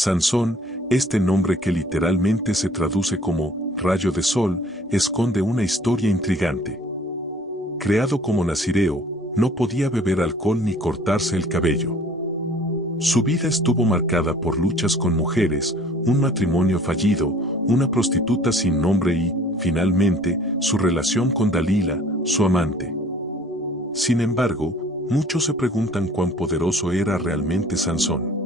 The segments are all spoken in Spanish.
Sansón, este nombre que literalmente se traduce como rayo de sol, esconde una historia intrigante. Creado como nazireo, no podía beber alcohol ni cortarse el cabello. Su vida estuvo marcada por luchas con mujeres, un matrimonio fallido, una prostituta sin nombre y, finalmente, su relación con Dalila, su amante. Sin embargo, muchos se preguntan cuán poderoso era realmente Sansón.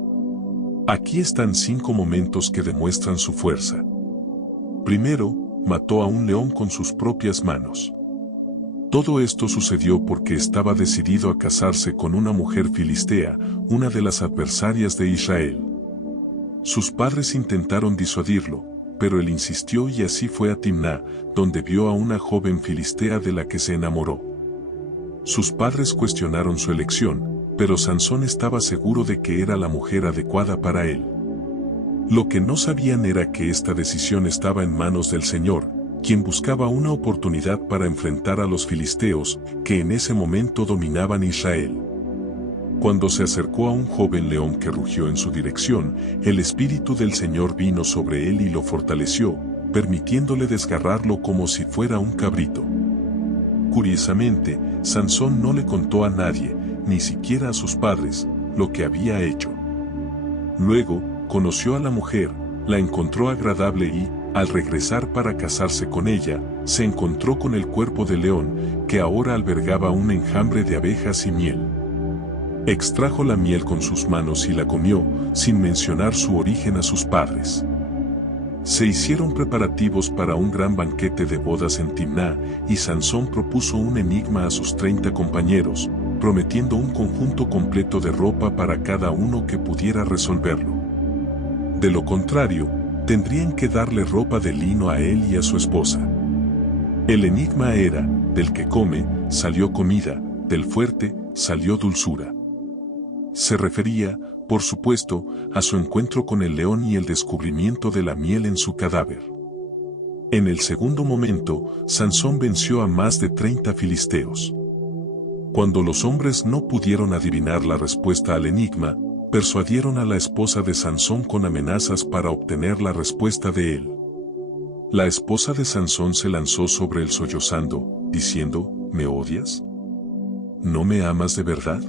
Aquí están 5 momentos que demuestran su fuerza. Primero, mató a un león con sus propias manos. Todo esto sucedió porque estaba decidido a casarse con una mujer filistea, una de las adversarias de Israel. Sus padres intentaron disuadirlo, pero él insistió y así fue a Timná, donde vio a una joven filistea de la que se enamoró. Sus padres cuestionaron su elección, pero Sansón estaba seguro de que era la mujer adecuada para él. Lo que no sabían era que esta decisión estaba en manos del Señor, quien buscaba una oportunidad para enfrentar a los filisteos, que en ese momento dominaban Israel. Cuando se acercó a un joven león que rugió en su dirección, el Espíritu del Señor vino sobre él y lo fortaleció, permitiéndole desgarrarlo como si fuera un cabrito. Curiosamente, Sansón no le contó a nadie, ni siquiera a sus padres, lo que había hecho. Luego, conoció a la mujer, la encontró agradable y, al regresar para casarse con ella, se encontró con el cuerpo del león, que ahora albergaba un enjambre de abejas y miel. Extrajo la miel con sus manos y la comió, sin mencionar su origen a sus padres. Se hicieron preparativos para un gran banquete de bodas en Timná, y Sansón propuso un enigma a sus 30 compañeros, prometiendo un conjunto completo de ropa para cada uno que pudiera resolverlo. De lo contrario, tendrían que darle ropa de lino a él y a su esposa. El enigma era, del que come, salió comida, del fuerte, salió dulzura. Se refería, por supuesto, a su encuentro con el león y el descubrimiento de la miel en su cadáver. En el segundo momento, Sansón venció a más de 30 filisteos. Cuando los hombres no pudieron adivinar la respuesta al enigma, persuadieron a la esposa de Sansón con amenazas para obtener la respuesta de él. La esposa de Sansón se lanzó sobre él sollozando, diciendo, ¿me odias? ¿No me amas de verdad?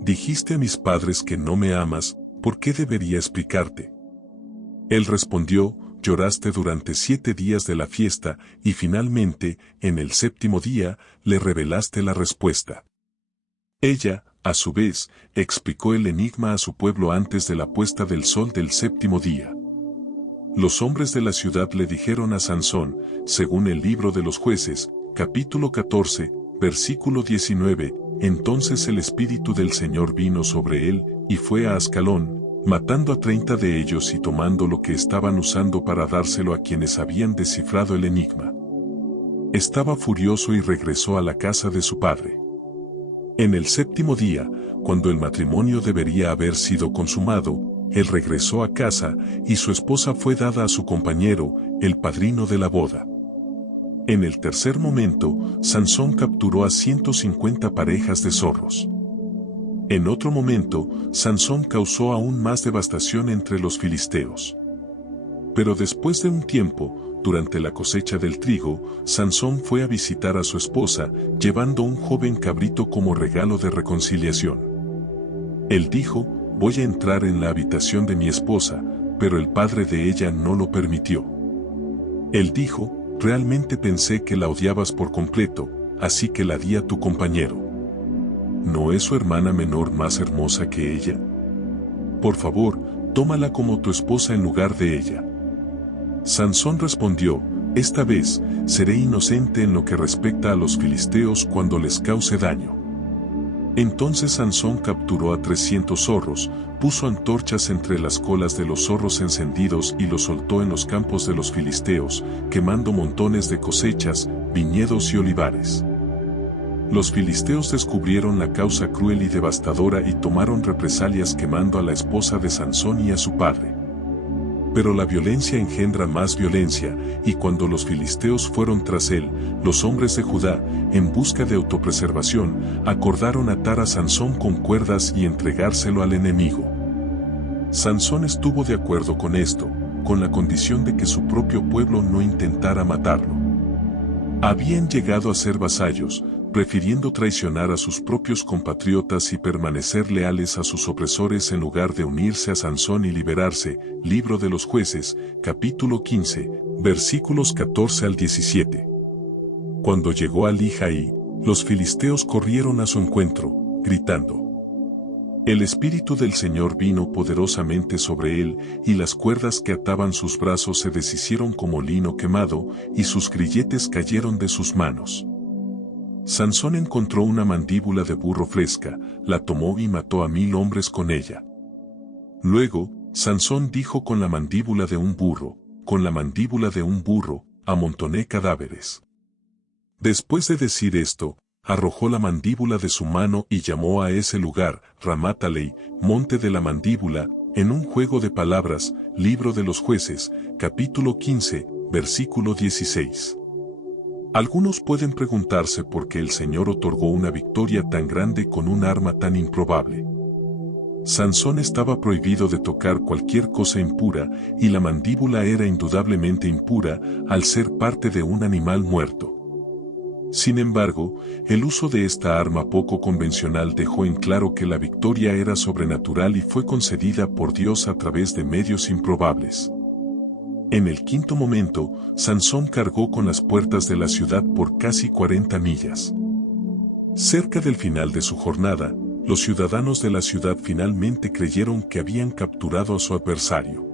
Dijiste a mis padres que no me amas, ¿por qué debería explicarte? Él respondió, lloraste durante 7 días de la fiesta, y finalmente, en el 7º día, le revelaste la respuesta. Ella, a su vez, explicó el enigma a su pueblo antes de la puesta del sol del 7º día. Los hombres de la ciudad le dijeron a Sansón, según el libro de los jueces, capítulo 14, versículo 19, entonces el Espíritu del Señor vino sobre él, y fue a Ascalón, matando a 30 de ellos y tomando lo que estaban usando para dárselo a quienes habían descifrado el enigma. Estaba furioso y regresó a la casa de su padre. En el 7º día, cuando el matrimonio debería haber sido consumado, él regresó a casa, y su esposa fue dada a su compañero, el padrino de la boda. En el tercer momento, Sansón capturó a 150 parejas de zorros. En otro momento, Sansón causó aún más devastación entre los filisteos. Pero después de un tiempo, durante la cosecha del trigo, Sansón fue a visitar a su esposa, llevando un joven cabrito como regalo de reconciliación. Él dijo, voy a entrar en la habitación de mi esposa, pero el padre de ella no lo permitió. Él dijo, realmente pensé que la odiabas por completo, así que la di a tu compañero. ¿No es su hermana menor más hermosa que ella? Por favor, tómala como tu esposa en lugar de ella. Sansón respondió, esta vez, seré inocente en lo que respecta a los filisteos cuando les cause daño. Entonces Sansón capturó a 300 zorros, puso antorchas entre las colas de los zorros encendidos y los soltó en los campos de los filisteos, quemando montones de cosechas, viñedos y olivares. Los filisteos descubrieron la causa cruel y devastadora y tomaron represalias quemando a la esposa de Sansón y a su padre. Pero la violencia engendra más violencia, y cuando los filisteos fueron tras él, los hombres de Judá, en busca de autopreservación, acordaron atar a Sansón con cuerdas y entregárselo al enemigo. Sansón estuvo de acuerdo con esto, con la condición de que su propio pueblo no intentara matarlo. Habían llegado a ser vasallos, prefiriendo traicionar a sus propios compatriotas y permanecer leales a sus opresores en lugar de unirse a Sansón y liberarse. Libro de los Jueces, capítulo 15, versículos 14 al 17. Cuando llegó a Lehi, los filisteos corrieron a su encuentro, gritando. El Espíritu del Señor vino poderosamente sobre él, y las cuerdas que ataban sus brazos se deshicieron como lino quemado, y sus grilletes cayeron de sus manos. Sansón encontró una mandíbula de burro fresca, la tomó y mató a 1000 hombres con ella. Luego, Sansón dijo: con la mandíbula de un burro, con la mandíbula de un burro, amontoné cadáveres. Después de decir esto, arrojó la mandíbula de su mano y llamó a ese lugar Ramat-Lehi, monte de la mandíbula, en un juego de palabras. Libro de los Jueces, capítulo 15, versículo 16. Algunos pueden preguntarse por qué el Señor otorgó una victoria tan grande con un arma tan improbable. Sansón estaba prohibido de tocar cualquier cosa impura, y la mandíbula era indudablemente impura, al ser parte de un animal muerto. Sin embargo, el uso de esta arma poco convencional dejó en claro que la victoria era sobrenatural y fue concedida por Dios a través de medios improbables. En el quinto momento, Sansón cargó con las puertas de la ciudad por casi 40 millas. Cerca del final de su jornada, los ciudadanos de la ciudad finalmente creyeron que habían capturado a su adversario.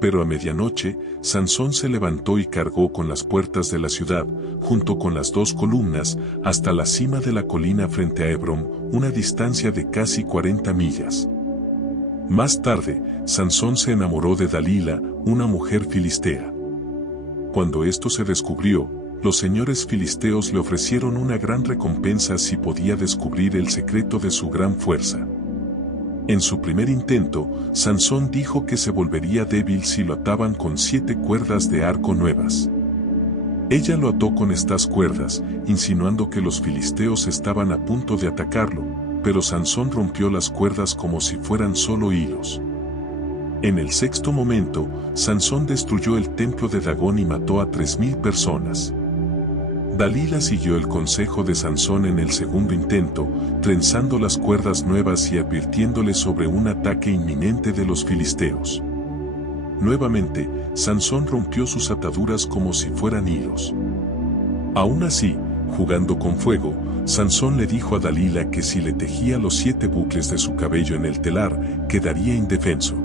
Pero a medianoche, Sansón se levantó y cargó con las puertas de la ciudad, junto con las 2 columnas, hasta la cima de la colina frente a Hebrón, una distancia de casi 40 millas. Más tarde, Sansón se enamoró de Dalila, una mujer filistea. Cuando esto se descubrió, los señores filisteos le ofrecieron una gran recompensa si podía descubrir el secreto de su gran fuerza. En su primer intento, Sansón dijo que se volvería débil si lo ataban con 7 cuerdas de arco nuevas. Ella lo ató con estas cuerdas, insinuando que los filisteos estaban a punto de atacarlo, pero Sansón rompió las cuerdas como si fueran solo hilos. En el sexto momento, Sansón destruyó el templo de Dagón y mató a 3000 personas. Dalila siguió el consejo de Sansón en el segundo intento, trenzando las cuerdas nuevas y advirtiéndole sobre un ataque inminente de los filisteos. Nuevamente, Sansón rompió sus ataduras como si fueran hilos. Aún así, jugando con fuego, Sansón le dijo a Dalila que si le tejía los 7 bucles de su cabello en el telar, quedaría indefenso.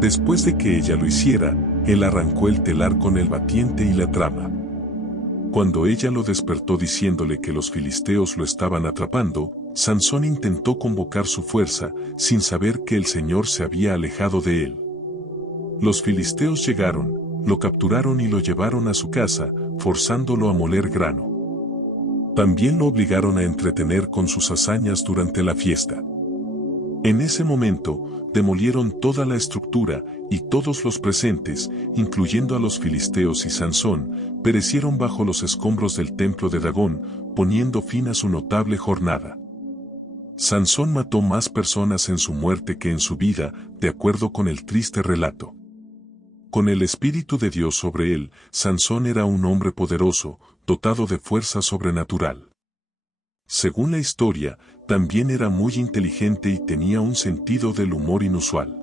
Después de que ella lo hiciera, él arrancó el telar con el batiente y la trama. Cuando ella lo despertó diciéndole que los filisteos lo estaban atrapando, Sansón intentó convocar su fuerza, sin saber que el Señor se había alejado de él. Los filisteos llegaron, lo capturaron y lo llevaron a su casa, forzándolo a moler grano. También lo obligaron a entretener con sus hazañas durante la fiesta. En ese momento, demolieron toda la estructura, y todos los presentes, incluyendo a los filisteos y Sansón, perecieron bajo los escombros del templo de Dagón, poniendo fin a su notable jornada. Sansón mató más personas en su muerte que en su vida, de acuerdo con el triste relato. Con el Espíritu de Dios sobre él, Sansón era un hombre poderoso, dotado de fuerza sobrenatural. Según la historia, también era muy inteligente y tenía un sentido del humor inusual.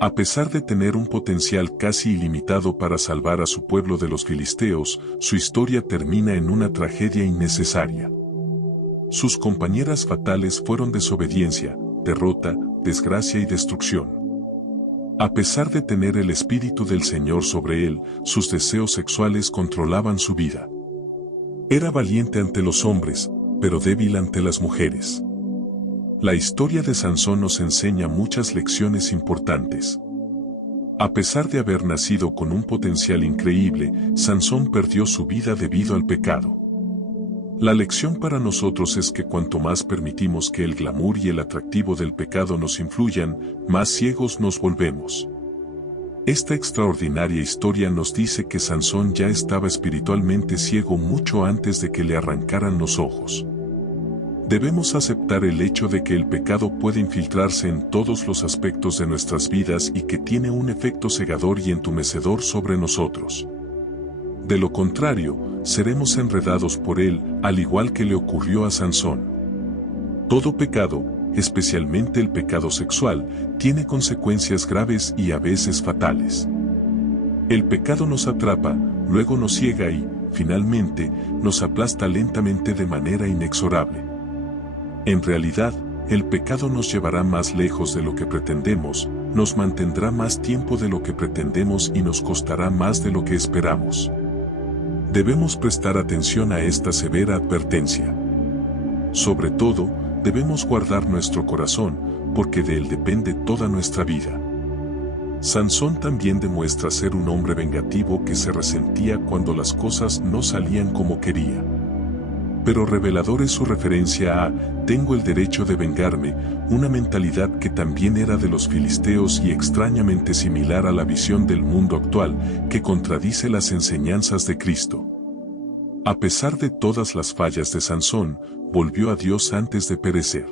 A pesar de tener un potencial casi ilimitado para salvar a su pueblo de los filisteos, su historia termina en una tragedia innecesaria. Sus compañeras fatales fueron desobediencia, derrota, desgracia y destrucción. A pesar de tener el Espíritu del Señor sobre él, sus deseos sexuales controlaban su vida. Era valiente ante los hombres, pero débil ante las mujeres. La historia de Sansón nos enseña muchas lecciones importantes. A pesar de haber nacido con un potencial increíble, Sansón perdió su vida debido al pecado. La lección para nosotros es que cuanto más permitimos que el glamour y el atractivo del pecado nos influyan, más ciegos nos volvemos. Esta extraordinaria historia nos dice que Sansón ya estaba espiritualmente ciego mucho antes de que le arrancaran los ojos. Debemos aceptar el hecho de que el pecado puede infiltrarse en todos los aspectos de nuestras vidas y que tiene un efecto cegador y entumecedor sobre nosotros. De lo contrario, seremos enredados por él, al igual que le ocurrió a Sansón. Todo pecado, especialmente el pecado sexual, tiene consecuencias graves y a veces fatales. El pecado nos atrapa, luego nos ciega y, finalmente, nos aplasta lentamente de manera inexorable. En realidad, el pecado nos llevará más lejos de lo que pretendemos, nos mantendrá más tiempo de lo que pretendemos y nos costará más de lo que esperamos. Debemos prestar atención a esta severa advertencia. Sobre todo, debemos guardar nuestro corazón, porque de él depende toda nuestra vida. Sansón también demuestra ser un hombre vengativo que se resentía cuando las cosas no salían como quería. Pero revelador es su referencia a «tengo el derecho de vengarme», una mentalidad que también era de los filisteos y extrañamente similar a la visión del mundo actual, que contradice las enseñanzas de Cristo. A pesar de todas las fallas de Sansón, volvió a Dios antes de perecer.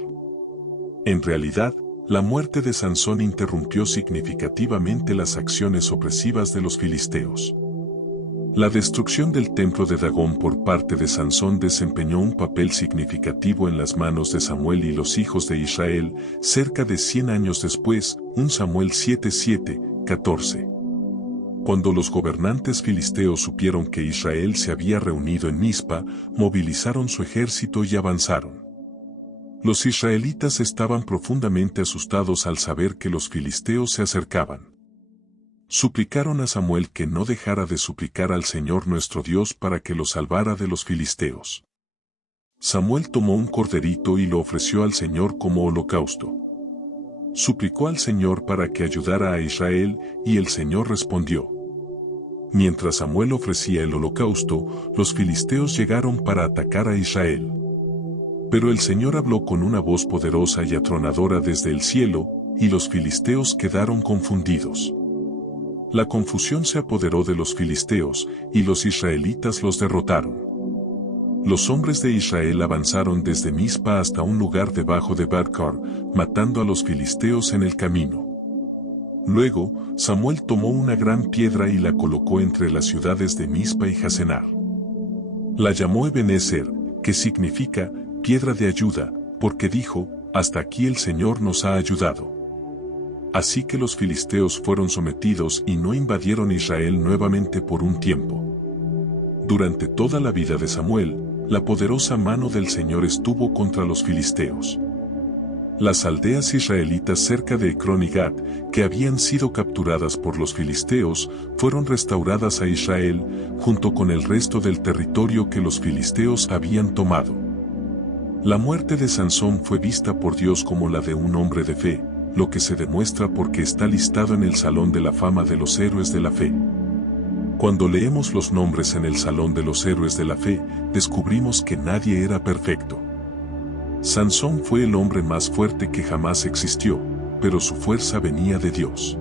En realidad, la muerte de Sansón interrumpió significativamente las acciones opresivas de los filisteos. La destrucción del templo de Dagón por parte de Sansón desempeñó un papel significativo en las manos de Samuel y los hijos de Israel, cerca de 100 años después, 1 Samuel 7:14. Cuando los gobernantes filisteos supieron que Israel se había reunido en Mizpa, movilizaron su ejército y avanzaron. Los israelitas estaban profundamente asustados al saber que los filisteos se acercaban. Suplicaron a Samuel que no dejara de suplicar al Señor nuestro Dios para que los salvara de los filisteos. Samuel tomó un corderito y lo ofreció al Señor como holocausto. Suplicó al Señor para que ayudara a Israel, y el Señor respondió. Mientras Samuel ofrecía el holocausto, los filisteos llegaron para atacar a Israel. Pero el Señor habló con una voz poderosa y atronadora desde el cielo, y los filisteos quedaron confundidos. La confusión se apoderó de los filisteos, y los israelitas los derrotaron. Los hombres de Israel avanzaron desde Mizpa hasta un lugar debajo de Bar-Kar, matando a los filisteos en el camino. Luego, Samuel tomó una gran piedra y la colocó entre las ciudades de Mizpa y Jasenar. La llamó Ebenezer, que significa piedra de ayuda, porque dijo, hasta aquí el Señor nos ha ayudado. Así que los filisteos fueron sometidos y no invadieron Israel nuevamente por un tiempo. Durante toda la vida de Samuel, la poderosa mano del Señor estuvo contra los filisteos. Las aldeas israelitas cerca de Ecrón y Gat, que habían sido capturadas por los filisteos, fueron restauradas a Israel, junto con el resto del territorio que los filisteos habían tomado. La muerte de Sansón fue vista por Dios como la de un hombre de fe, lo que se demuestra porque está listado en el Salón de la Fama de los Héroes de la Fe. Cuando leemos los nombres en el Salón de los Héroes de la Fe, descubrimos que nadie era perfecto. Sansón fue el hombre más fuerte que jamás existió, pero su fuerza venía de Dios.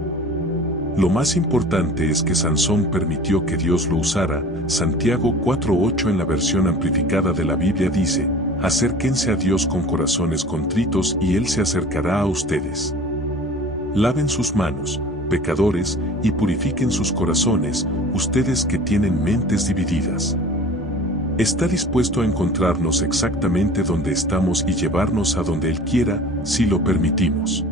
Lo más importante es que Sansón permitió que Dios lo usara. Santiago 4:8 en la versión amplificada de la Biblia dice, acérquense a Dios con corazones contritos y Él se acercará a ustedes. Laven sus manos, pecadores, y purifiquen sus corazones, ustedes que tienen mentes divididas. Está dispuesto a encontrarnos exactamente donde estamos y llevarnos a donde Él quiera, si lo permitimos.